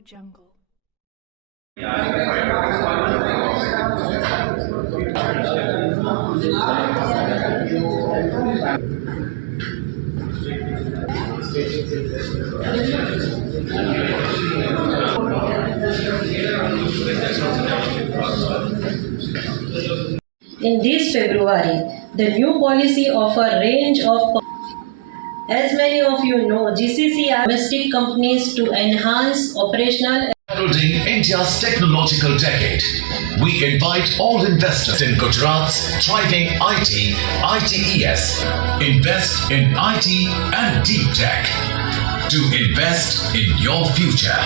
Jungle. In this February, the new policy of a range of, as many of you know, GCC are domestic companies to enhance operational. Heralding India's technological decade, we invite all investors in Gujarat's thriving IT, ITES, invest in IT and deep tech to invest in your future.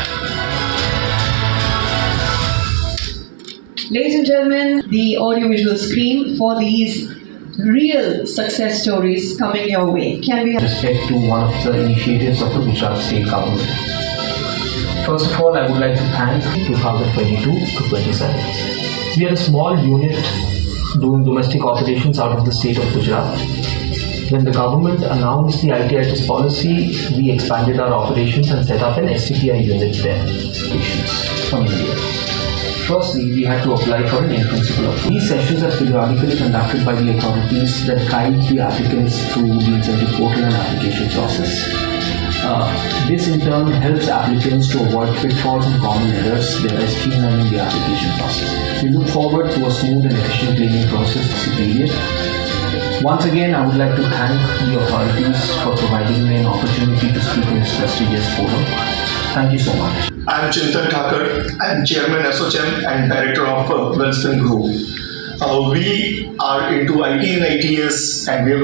Ladies and gentlemen, the audiovisual screen for these real success stories coming your way. Can we have respect to one of the initiatives of the Gujarat state government? First of all, I would like to thank 2022 to 27. We are a small unit doing domestic operations out of the state of Gujarat. When the government announced the ITITS policy, we expanded our operations and set up an STPI unit there. Patients from India. Firstly, we had to apply for an in-principle. These sessions are periodically conducted by the authorities that guide the applicants through the incentive portal and application process. This in turn helps applicants to avoid pitfalls and common errors, thereby streamlining the application process. We look forward to a smooth and efficient training process this period. Once again, I would like to thank the authorities for providing me an opportunity to speak in this prestigious forum. Thank you so much. I am Chintan Thakur. I am Chairman SOCHM and Director of Wellspring Group. We are into IT and ITS, and we have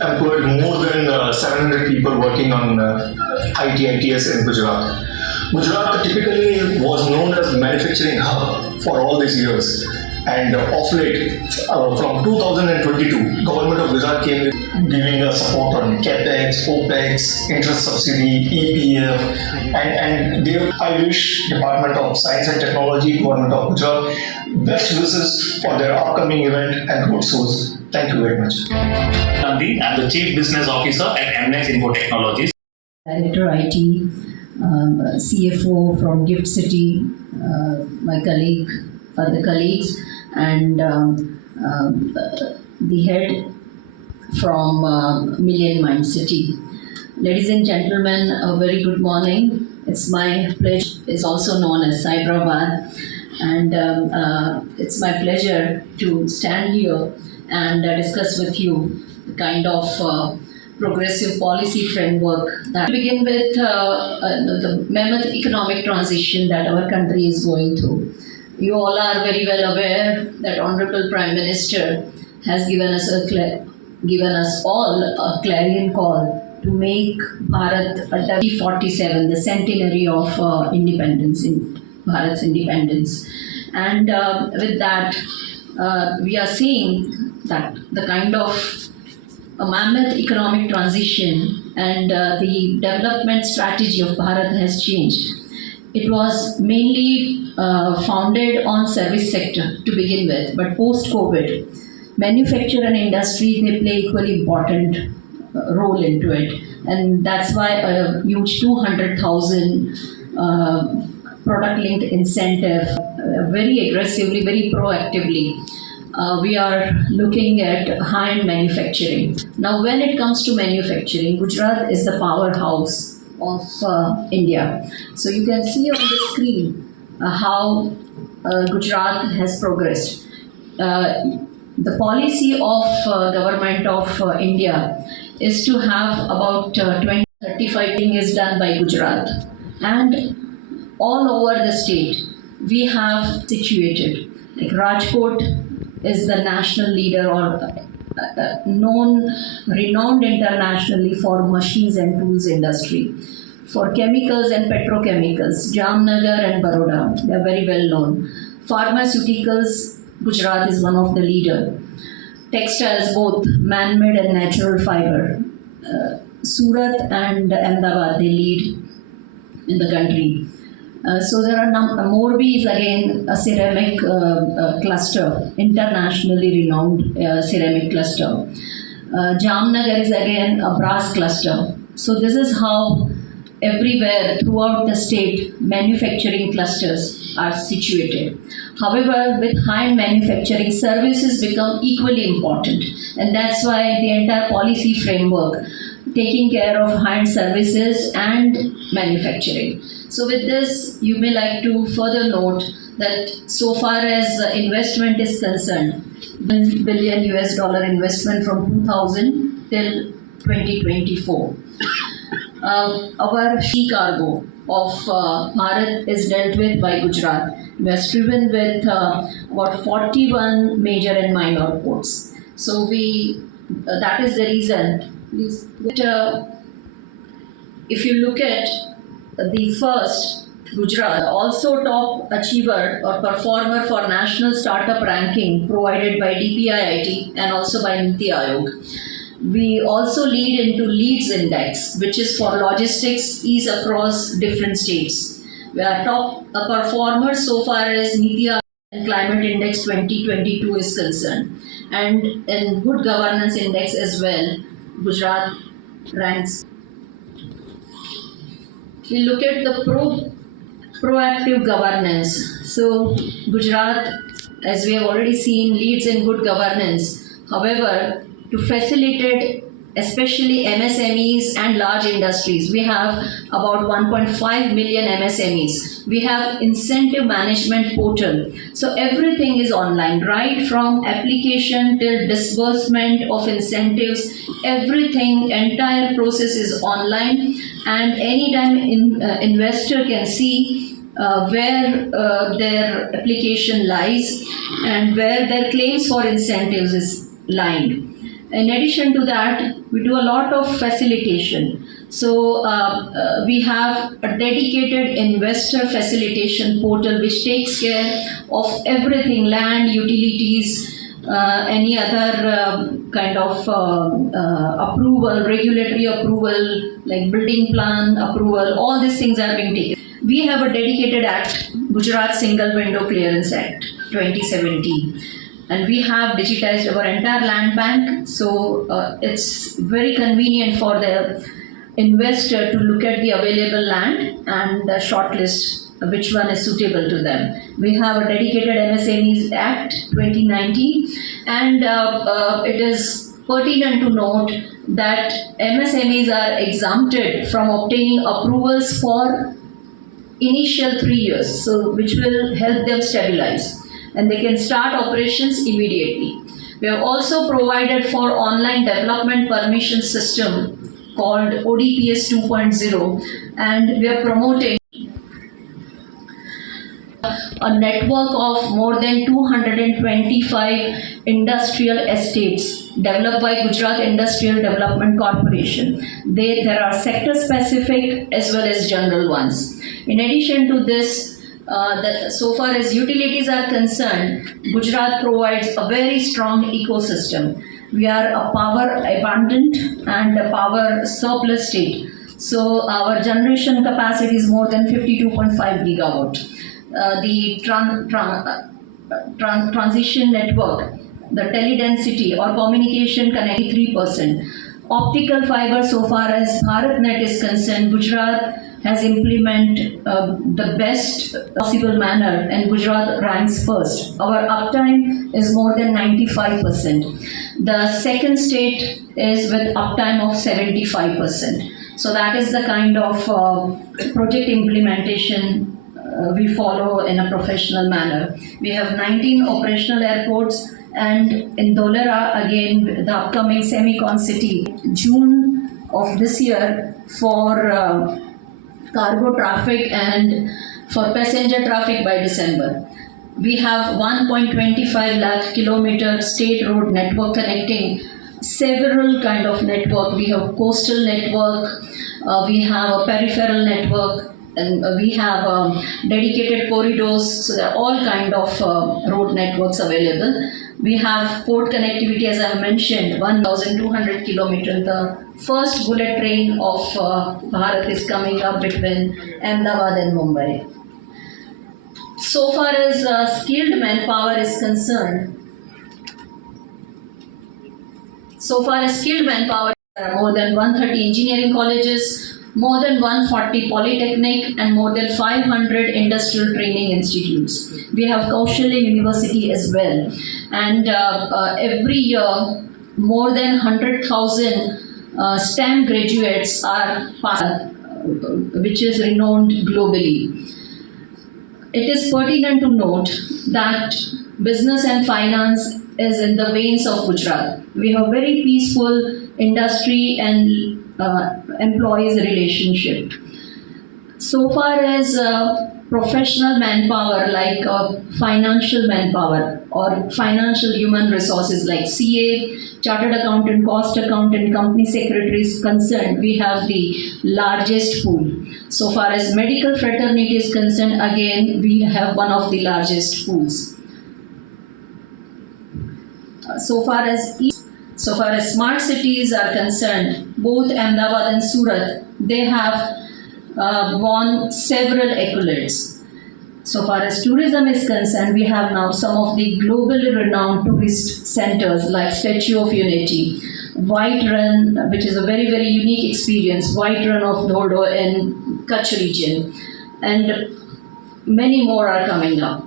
employed more than 700 people working on IT and ITS in Gujarat. Gujarat typically was known as manufacturing hub for all these years. And of late, from 2022, Government of Gujarat came giving us support on CAPEX, OPEX, interest subsidy, EPF, and I wish Department of Science and Technology, Government of Gujarat, best wishes for their upcoming event and good souls. Thank you very much. Gandhi, I'm the Chief Business Officer at MNEX Info Technologies. Director IT, CFO from Gift City, my colleague, other colleagues, and the head from Million Mind City. Ladies and gentlemen, a very good morning. It's my pleasure. It's also known as Cyberabad, and it's my pleasure to stand here and discuss with you the kind of progressive policy framework that to begin with the mammoth economic transition that our country is going through. You all are very well aware that Honorable Prime Minister has given us all a clarion call to make Bharat a 47, the centenary of independence, in Bharat's independence. And with that, we are seeing that the kind of a mammoth economic transition and the development strategy of Bharat has changed. It was mainly founded on service sector to begin with, but post-COVID, manufacture and industry, they play equally important role into it. And that's why a huge 200,000 product-linked incentive, very aggressively, very proactively, we are looking at high-end manufacturing. Now, when it comes to manufacturing, Gujarat is the powerhouse of India. So you can see on the screen how Gujarat has progressed. The policy of government of India is to have about 35 is done by Gujarat, and all over the state we have situated, like Rajkot is the national leader or renowned internationally for machines and tools industry. For chemicals and petrochemicals, Jamnagar and Baroda, they are very well known. Pharmaceuticals, Gujarat is one of the leader. Textiles, both man-made and natural fiber. Surat and Ahmedabad, they lead in the country. So there are Morbi is again a ceramic cluster, internationally renowned ceramic cluster. Jamnagar is again a brass cluster. So this is how everywhere throughout the state, manufacturing clusters are situated. However, with high-end manufacturing, services become equally important, and that's why the entire policy framework taking care of high-end services and manufacturing. So with this, you may like to further note that so far as investment is concerned, $1 billion investment from 2000 till 2024. Our sea cargo of Bharat is dealt with by Gujarat. We are striven with about 41 major and minor ports. So that is the reason. If you look at the first, Gujarat, also top achiever or performer for national startup ranking provided by DPIIT and also by Niti Aayog. We also lead into LEADS Index, which is for logistics ease across different states. We are top performers so far as Niti Aayog and Climate Index 2022 is concerned. And in Good Governance Index as well, Gujarat ranks. We look at the proactive governance. So Gujarat, as we have already seen, leads in good governance. However, to facilitate especially MSMEs and large industries, we have about 1.5 million MSMEs. We have incentive management portal. So everything is online, right from application till disbursement of incentives, everything, entire process is online, and anytime investor can see where their application lies and where their claims for incentives is lying. In addition to that, we do a lot of facilitation. So we have a dedicated investor facilitation portal which takes care of everything, land, utilities, any other kind of approval, regulatory approval, like building plan approval, all these things are being taken. We have a dedicated act, Gujarat Single Window Clearance Act 2017. And we have digitized our entire land bank, so it's very convenient for the investor to look at the available land and shortlist which one is suitable to them. We have a dedicated MSMEs Act 2019, and it is pertinent to note that MSMEs are exempted from obtaining approvals for initial 3 years, so which will help them stabilize, and they can start operations immediately. We have also provided for online development permission system called ODPS 2.0, and we are promoting a network of more than 225 industrial estates developed by Gujarat Industrial Development Corporation. There are sector specific as well as general ones. In addition to this, so far as utilities are concerned, Gujarat provides a very strong ecosystem. We are a power abundant and a power surplus state. So our generation capacity is more than 52.5 gigawatt. The transition network, the teledensity or communication connect 3%. Optical fiber, so far as BharatNet is concerned, Gujarat has implemented the best possible manner, and Gujarat ranks first. Our uptime is more than 95%. The second state is with uptime of 75%. So that is the kind of project implementation we follow in a professional manner. We have 19 operational airports, and in Dholera, again, the upcoming Semicon City, June of this year, for cargo traffic and for passenger traffic by December. We have 1.25 lakh kilometer state road network connecting several kind of network. We have coastal network, we have a peripheral network, and we have dedicated corridors. So there are all kind of road networks available. We have port connectivity, as I have mentioned, 1,200 kilometers. The first bullet train of Bharat is coming up between Ahmedabad and Mumbai. So far as skilled manpower is concerned, there are more than 130 engineering colleges, more than 140 polytechnic and more than 500 industrial training institutes. We have Kaushalya University as well. And every year, more than 100,000 STEM graduates are passed, which is renowned globally. It is pertinent to note that business and finance is in the veins of Gujarat. We have very peaceful industry and employees relationship. So far as professional manpower like financial manpower or financial human resources like CA, chartered accountant, cost accountant, company secretary is concerned, we have the largest pool. So far as medical fraternity is concerned, again we have one of the largest pools. So far as smart cities are concerned, both Ahmedabad and Surat, they have won several accolades. So far as tourism is concerned, we have now some of the globally renowned tourist centers like Statue of Unity, White Run, which is a very, very unique experience, White Run of Dhodo in Kutch region, and many more are coming up.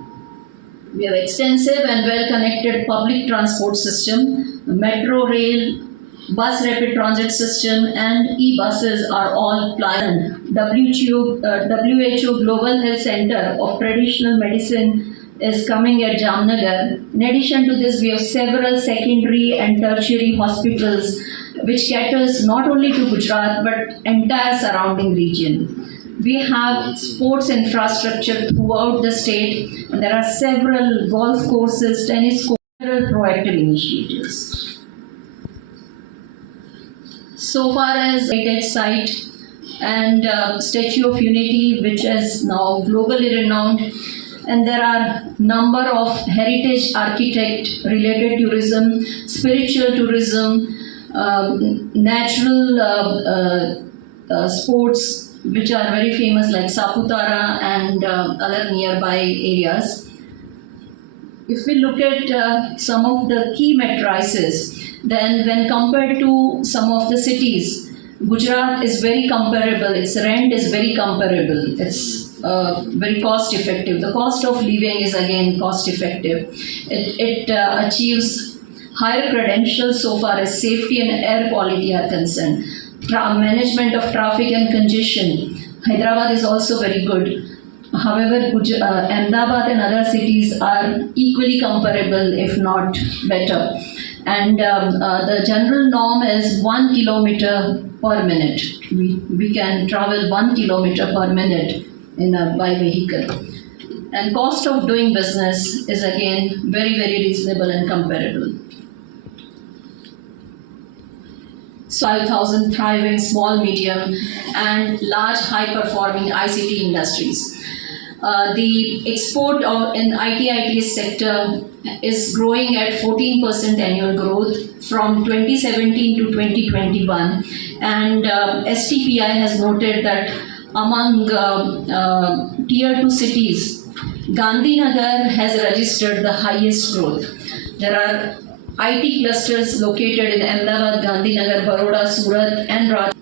We have extensive and well-connected public transport system, metro, rail, bus rapid transit system and e-buses are all planned. WHO Global Health Center of Traditional Medicine is coming at Jamnagar. In addition to this, we have several secondary and tertiary hospitals which caters not only to Gujarat but entire surrounding region. We have sports infrastructure throughout the state and there are several golf courses, tennis courts, several proactive initiatives. So far as heritage site and Statue of Unity, which is now globally renowned, and there are number of heritage architect related tourism, spiritual tourism, natural sports which are very famous like Saputara and other nearby areas. If we look at some of the key matrices, then when compared to some of the cities, Gujarat is very comparable, its rent is very comparable, it's very cost effective. The cost of living is again cost effective. It achieves higher credentials so far as safety and air quality are concerned. Management of traffic and congestion. Hyderabad is also very good. However, Ahmedabad and other cities are equally comparable, if not better. And the general norm is 1 kilometer per minute. We can travel 1 kilometer per minute by vehicle. And cost of doing business is again very, very reasonable and comparable. 5,000 thriving small, medium and large high-performing ICT industries. The export in IT/ITES sector is growing at 14% annual growth from 2017 to 2021, and STPI has noted that among tier 2 cities, Gandhinagar has registered the highest growth. There are IT clusters located in Ahmedabad, Gandhinagar, Baroda, Surat and Raj.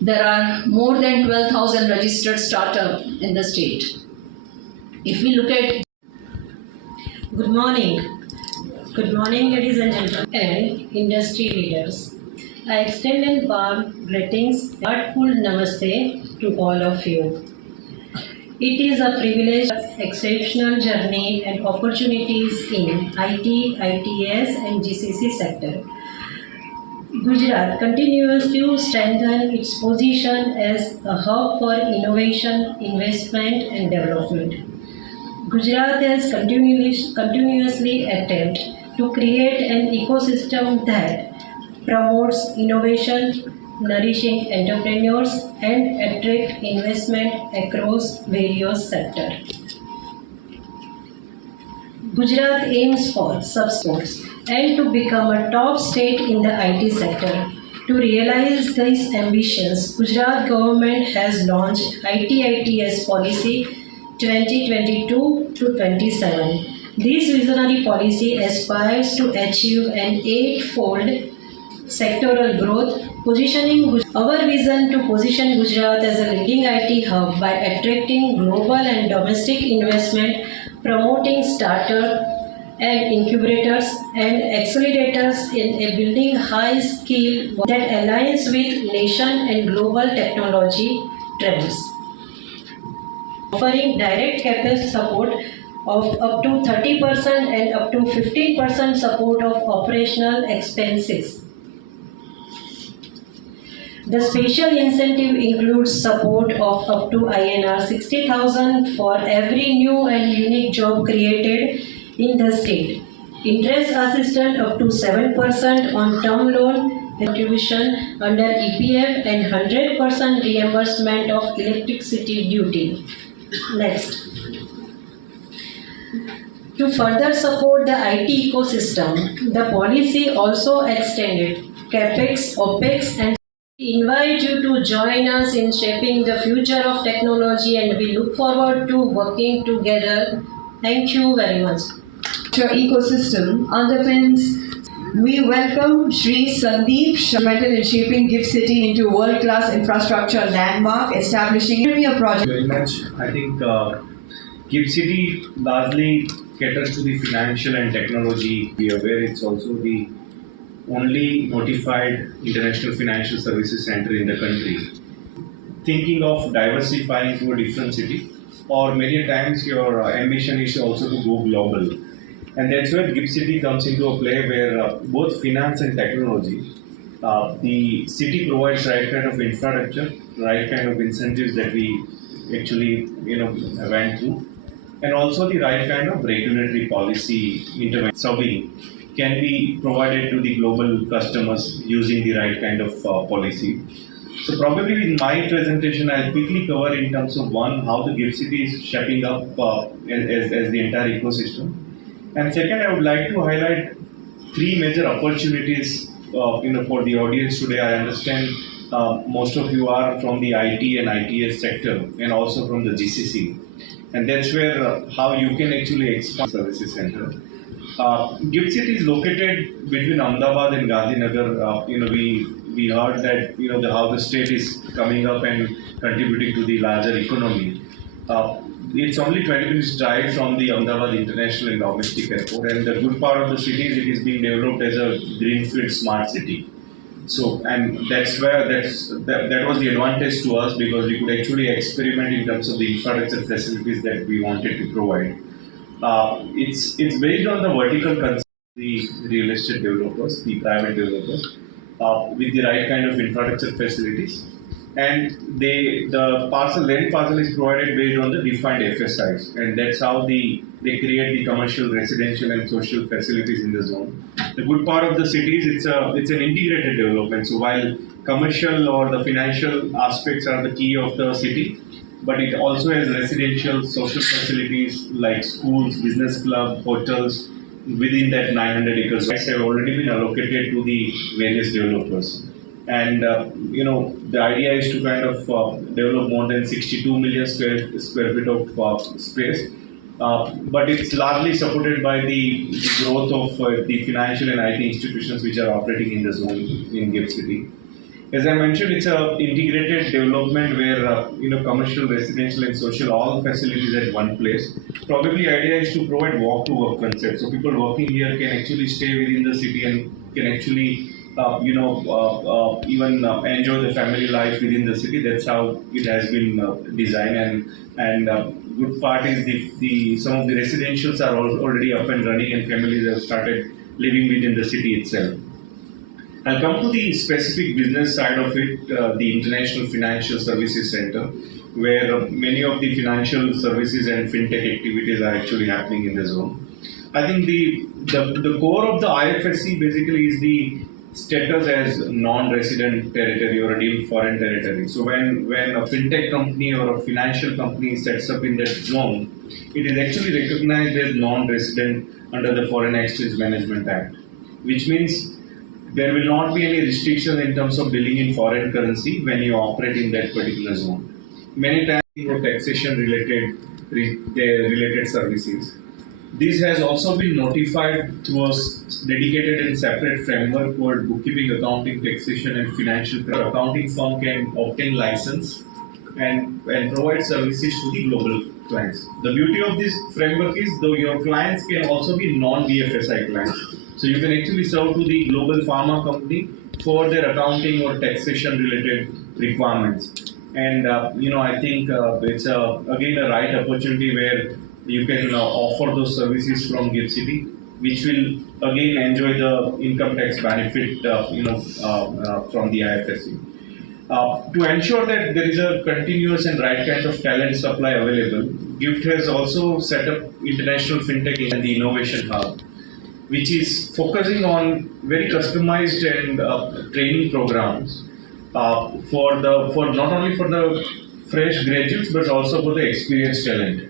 There are more than 12,000 registered startups in the state. If we look at Good morning, ladies and gentlemen, and industry leaders. I extend a warm greetings, heartful namaste to all of you. It is a privilege, exceptional journey and opportunities in IT, ITS and GCC sector. Gujarat continues to strengthen its position as a hub for innovation, investment and development. Gujarat has continuously attempted to create an ecosystem that promotes innovation, nourishing entrepreneurs and attract investment across various sectors. Gujarat aims for subsports and to become a top state in the IT sector. To realize these ambitions, Gujarat government has launched IT/ITS policy 2022 to 27. This visionary policy aspires to achieve an eightfold sectoral growth, our vision to position Gujarat as a leading IT hub by attracting global and domestic investment, promoting startup and incubators and accelerators in a building high skill that aligns with nation and global technology trends. Offering direct capital support of up to 30% and up to 15% support of operational expenses. The special incentive includes support of up to INR 60,000 for every new and unique job created in the state. Interest assistance up to 7% on term loan contribution under EPF and 100% reimbursement of electricity duty. Next. To further support the IT ecosystem, the policy also extended CAPEX, OPEX and invite you to join us in shaping the future of technology and we look forward to working together. Thank you very much. Ecosystem underpins. We welcome Shri Sandeep instrumental in shaping GIFT City into world-class infrastructure landmark, establishing a project. Very much. I think GIFT City largely caters to the financial and technology. We are aware it's also the only notified international financial services center in the country. Thinking of diversifying to a different city, or many times your ambition is also to go global. And that's where GIFT City comes into a play where both finance and technology, the city provides right kind of infrastructure, right kind of incentives that we actually went through, and also the right kind of regulatory policy intervention can be provided to the global customers using the right kind of policy. So probably in my presentation, I'll quickly cover in terms of one, how the GIFT City is shaping up as the entire ecosystem. And second, I would like to highlight three major opportunities for the audience today. I understand most of you are from the IT and ITS sector and also from the GCC. And that's where how you can actually expand services center. GIFT City is located between Ahmedabad and Gandhinagar. We heard that how the state is coming up and contributing to the larger economy. It's only 20 minutes drive from the Ahmedabad International and Domestic Airport, and the good part of the city is it is being developed as a greenfield smart city. So, and that's where that was the advantage to us, because we could actually experiment in terms of the infrastructure facilities that we wanted to provide. It's based on the vertical concept, the real estate developers, the private developers, with the right kind of infrastructure facilities. And the land parcel is provided based on the defined FSIs, and that's how they create the commercial, residential, and social facilities in the zone. The good part of the city is it's an integrated development. So while commercial or the financial aspects are the key of the city, but it also has residential, social facilities like schools, business club, hotels within that 900 acres. Rights have already been allocated to the various developers. And the idea is to kind of develop more than 62 million square feet of space, but it's largely supported by the growth of the financial and IT institutions which are operating in the zone in GIFT City. As I mentioned, it's an integrated development where commercial, residential, and social all facilities at one place. Probably the idea is to provide walk to work concept, so people working here can actually stay within the city and can actually even enjoy the family life within the city. That's how it has been designed, and good part is some of the residentials are already up and running, and families have started living within the city itself. I'll come to the specific business side of it, the International Financial Services Center, where many of the financial services and fintech activities are actually happening in the zone. I think the core of the IFSC basically is the status as non-resident territory or a deemed foreign territory. So when a fintech company or a financial company sets up in that zone, it is actually recognized as non-resident under the Foreign Exchange Management Act, which means there will not be any restrictions in terms of dealing in foreign currency when you operate in that particular zone. Many times taxation related services. This has also been notified through a dedicated and separate framework called Bookkeeping, Accounting, Taxation and Financial. Accounting firm can obtain license and provide services to the global clients. The beauty of this framework is though your clients can also be non-BFSI clients. So you can actually serve to the global pharma company for their accounting or taxation related requirements. And I think it's again a right opportunity where you can offer those services from GIFT City, which will again enjoy the income tax benefit from the IFSC. To ensure that there is a continuous and right kind of talent supply available, GIFT has also set up International FinTech and the Innovation Hub, which is focusing on very customized and training programs for not only for the fresh graduates but also for the experienced talent.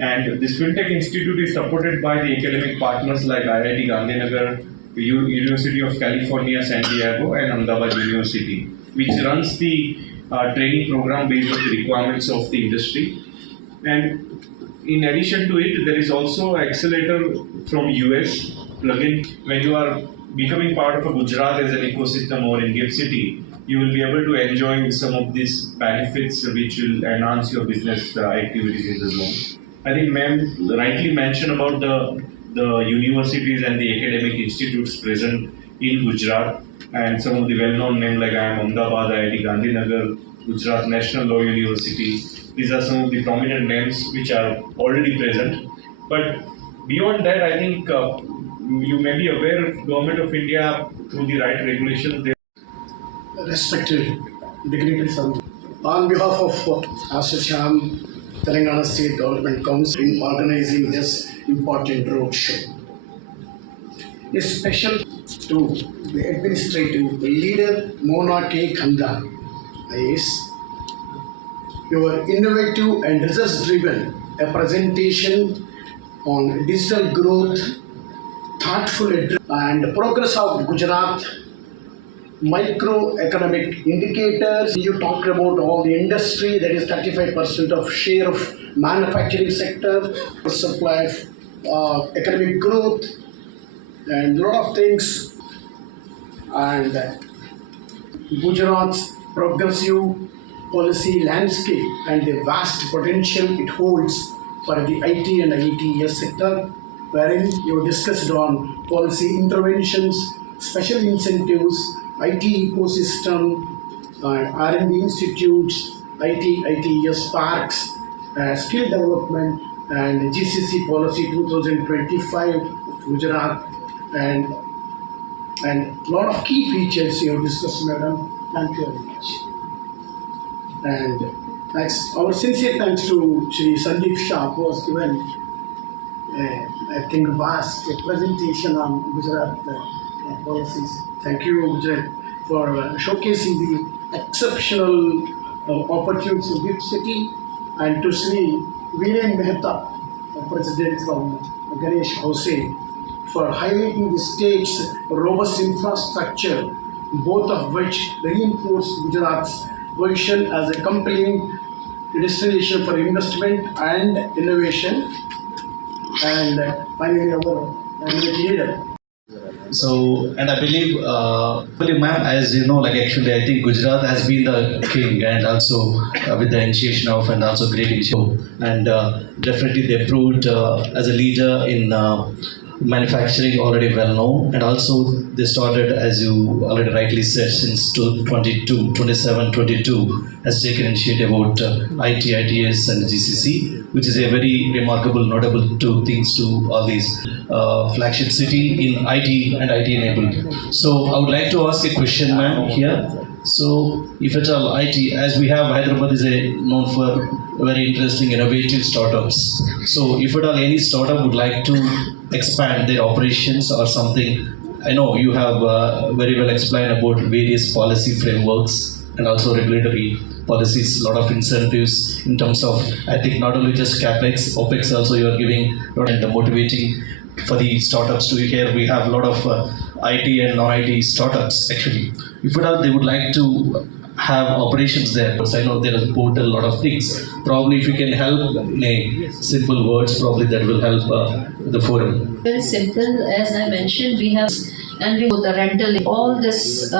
And this FinTech Institute is supported by the academic partners like IIT Gandhinagar, University of California, San Diego, and Ahmedabad University, which runs the training program based on the requirements of the industry. And in addition to it, there is also an accelerator from US plugin. When you are becoming part of a Gujarat as an ecosystem or in GIFT City, you will be able to enjoy some of these benefits which will enhance your business activities in the zone. I think ma'am rightly mentioned about the universities and the academic institutes present in Gujarat, and some of the well-known names like IIM Ahmedabad, IIT Gandhinagar, Gujarat National Law University. These are some of the prominent names which are already present. But beyond that, I think you may be aware of Government of India through the right regulations. Respected dignitaries, on behalf of ASSOCHAM, Telangana State Development Council, in organizing this important road show. A special to the administrative leader Mona K. Khanda, IAS. Your innovative and results-driven presentation on digital growth, thoughtful address, and progress of Gujarat microeconomic indicators. You talked about all the industry, that is 35% of share of manufacturing sector, supply of economic growth, and a lot of things. And Gujarat's progressive policy landscape and the vast potential it holds for the IT and ITES sector, wherein you discussed on policy interventions, special incentives, IT ecosystem, R&D institutes, ITES parks, skill development, and GCC policy 2025 of Gujarat, and a lot of key features you have discussed, madam. Thank you very much. And next, our sincere thanks to Shri Sandeep Shah, who was given, I think, vast presentation on Gujarat policies. Thank you, Gujarat, for showcasing the exceptional opportunities in GIFT City, and to Shri Viren Mehta, President from Ganesh House, for highlighting the state's robust infrastructure, both of which reinforce Gujarat's position as a compelling destination for investment and innovation. And finally, our leader. So, and I believe, ma'am, as you know, actually, I think Gujarat has been the king, and also with the initiation of, and also great initiative, and definitely they proved as a leader in manufacturing already well known, and also they started, as you already rightly said, since 22 has taken initiative about IT, ITS and GCC, which is a very remarkable, notable two things to all these flagship city in IT and IT enabled. So I would like to ask a question, ma'am, here. So if at all IT, as we have Hyderabad is known for very interesting innovative startups. So if at all any startup would like to expand their operations or something, I know you have very well explained about various policy frameworks and also regulatory policies, a lot of incentives in terms of, I think not only just CapEx, OpEx also you are giving and motivating for the startups to here. We have a lot of IT and non-IT startups actually. If at all they would like to have operations there. Because I know there is a portal, a lot of things. Probably if you can help in a simple words, probably that will help the forum. Very simple, as I mentioned, we have and we the rental. All this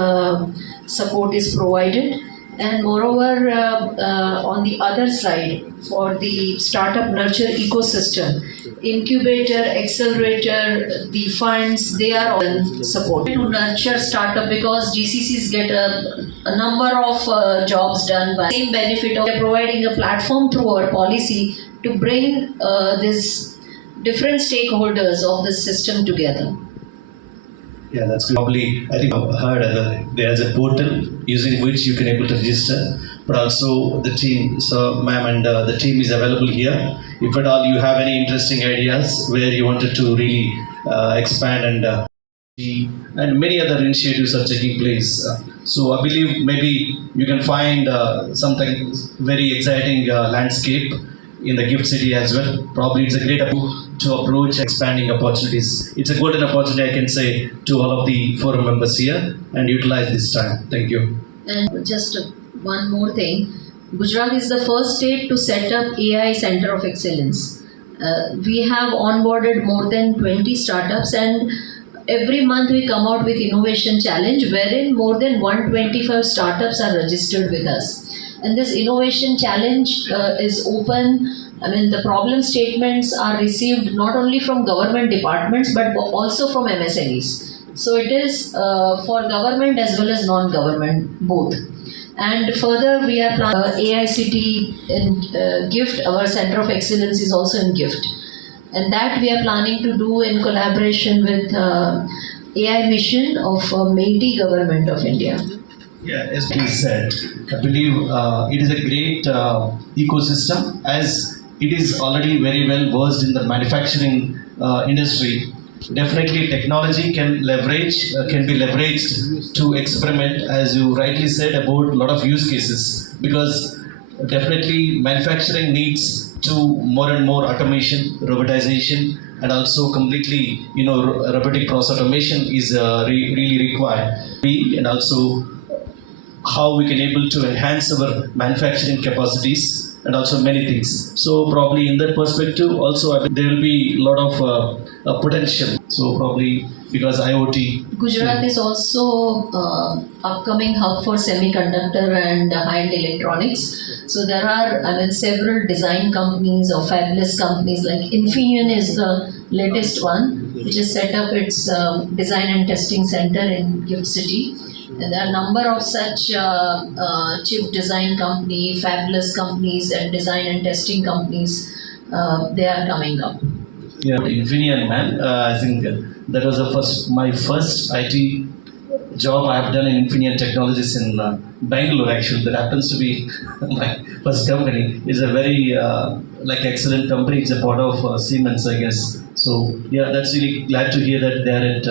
support is provided, and moreover, on the other side, for the startup nurture ecosystem, incubator, accelerator, the funds, they are all supported to nurture startup because GCCs get a number of jobs done by same benefit of providing a platform through our policy to bring this different stakeholders of the system together. Yeah, that's good. Probably, I think I've heard that there's a portal using which you can able to register, but also the team. So, ma'am, and the team is available here. If at all you have any interesting ideas where you wanted to really expand and many other initiatives are taking place. So I believe maybe you can find something very exciting landscape in the gift city as well. Probably it's a great to approach expanding opportunities. It's a golden opportunity, I can say, to all of the forum members here and utilize this time. Thank you. And just one more thing, Gujarat is the first state to set up AI Center of Excellence. We have onboarded more than 20 startups, and every month we come out with innovation challenge wherein more than 125 startups are registered with us. And this innovation challenge is open. I mean, the problem statements are received not only from government departments but also from MSMEs. So it is for government as well as non-government both. And further, we are planning AICT in GIFT. Our Center of Excellence is also in GIFT, and that we are planning to do in collaboration with AI Mission of MeitY Government of India. Yeah, as we said, I believe it is a great ecosystem as it is already very well versed in the manufacturing industry. Definitely technology can be leveraged to experiment, as you rightly said, about a lot of use cases, because definitely manufacturing needs to more and more automation, robotization, and also completely, robotic process automation is really required. And also how we can able to enhance our manufacturing capacities and also many things. So probably in that perspective also I think there will be a lot of potential. So probably because IoT. Gujarat is also upcoming hub for semiconductor and high-end electronics. So there are several design companies or fabulous companies like Infineon is the latest one, which has set up its design and testing center in GIFT City. And there are a number of such chip design company, fabulous companies and design and testing companies, they are coming up. Yeah, Infineon, man. I think that was my first IT job I have done in Infineon Technologies in Bangalore. Actually, that happens to be my first company. It's a very excellent company. It's a part of Siemens, I guess. So yeah, that's really glad to hear that they're at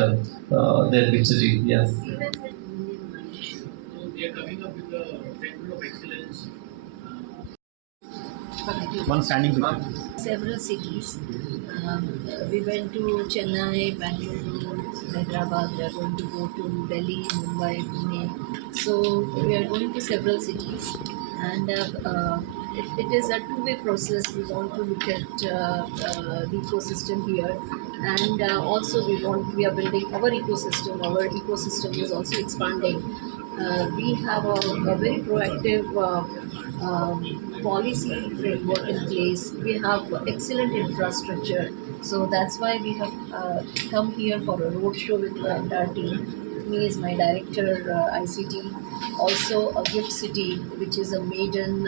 their big city. Yeah. We are coming up with the Center of Excellence. One standing picture. Several cities. We went to Chennai, Bangalore, Hyderabad. We are going to go to Delhi, Mumbai, Pune. So we are going to several cities, and it is a two-way process. We want to look at the ecosystem here, and also we are building our ecosystem. Our ecosystem is also expanding. We have a very proactive policy framework in place. We have excellent infrastructure. So that's why we have come here for a roadshow with the entire team. Me is my director, ICT. Also a GIFT City, which is a maiden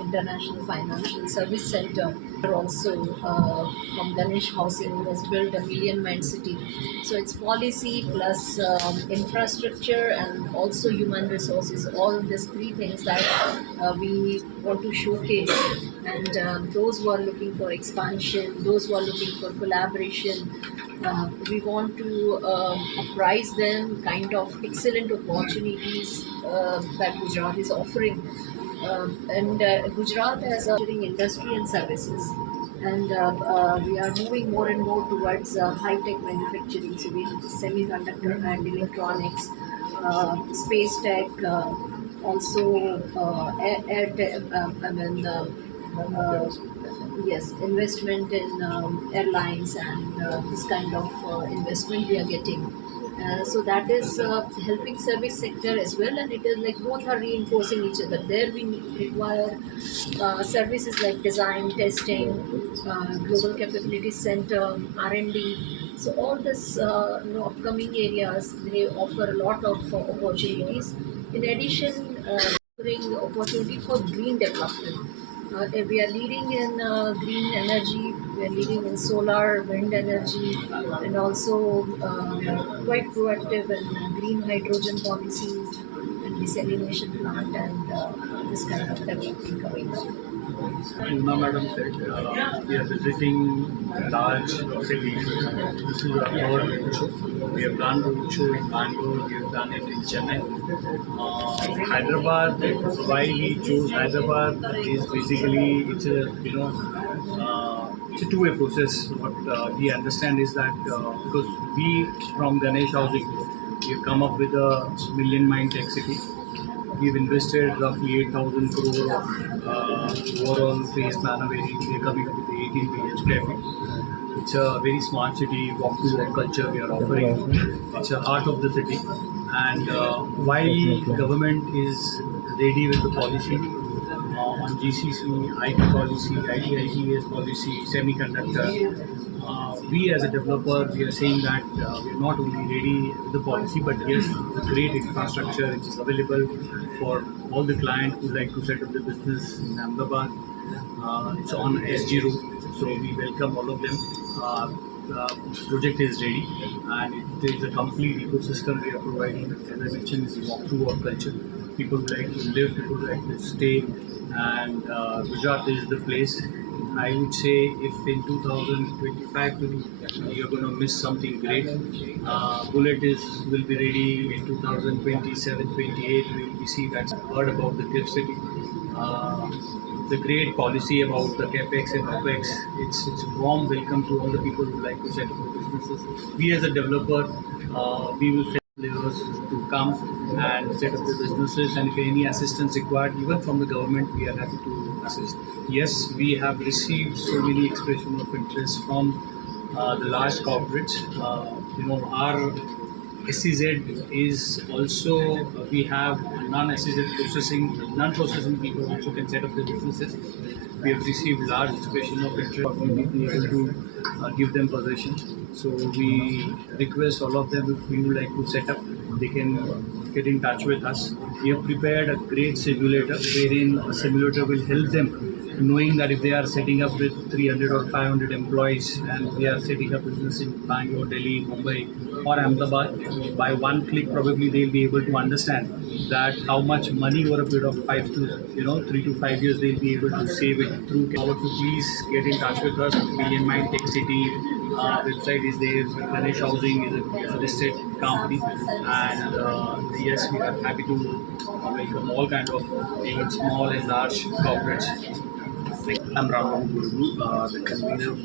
international financial service center. Also from Ganesh Housing has built a million mind city. So it's policy plus infrastructure and also human resources. All these three things that we want to showcase. And those who are looking for expansion, those who are looking for collaboration, we want to apprise them kind of excellent opportunities that Gujarat is offering. Gujarat has a industry and services, and we are moving more and more towards high-tech manufacturing. So we have semiconductor and electronics, space tech, also yes, investment in airlines and this kind of investment we are getting. So that is helping service sector as well, and it is like both are reinforcing each other. There we require services like design, testing, global capability center, R&D. So all this upcoming areas, they offer a lot of opportunities. In addition, offering opportunity for green development. We are leading in green energy, we are leading in solar, wind energy, and also quite proactive in green hydrogen policies and desalination plant and this kind of development coming up. Una madam said we are visiting large cities. This is our third roadshow. We have done roadshow in Bangalore, we have done it in Chennai. Hyderabad, why we chose Hyderabad is basically it's a two-way process. What we understand is that because we from Ganesh Housing, we have come up with a million mind tech city. We've invested roughly 8,000 crore of overall phase plan where we are coming up with the 18 million square feet. It's a very smart city, walk to walk culture we are offering. It's a heart of the city. And while government is ready with the policy on GCC, IT policy, ITITS policy, semiconductor, we as a developer, we are saying that we are not only ready with the policy, but yes, the great infrastructure which is available for all the clients who like to set up the business in Ahmedabad. It's on SG road, so we welcome all of them. The project is ready and it is a complete ecosystem we are providing. As I mentioned, it's a walk-through culture. People would like to live, people would like to stay, and Gujarat is the place. I would say if in 2025 you're going to miss something great, Bullet will be ready in 2027-28. We will see that. Heard about the Gift City. The great policy about the capex and opex. It's a warm welcome to all the people who like to set up their businesses. We as a developer, we will set levers to come and set up the businesses, and if any assistance required, even from the government, we are happy to assist. Yes, we have received so many expressions of interest from the large corporates. Our SEZ is also, we have non-SEZ processing, non-processing people also can set up their businesses. We have received large expression of interest. We will be able to give them possession. So we request all of them, if you would like to set up, they can get in touch with us. We have prepared a great simulator wherein a simulator will help them knowing that if they are setting up with 300 or 500 employees and they are setting up business in Bangalore, Delhi, Mumbai or Ahmedabad, by one click probably they'll be able to understand that how much money over a period of 3 to 5 years they'll be able to save it through. So please get in touch with us. Million Mind Tech City website is there. Ganesh Housing is a listed company, and yes, we are happy to welcome all kind of even small and large corporates. I'm Ramahu Guru, the convener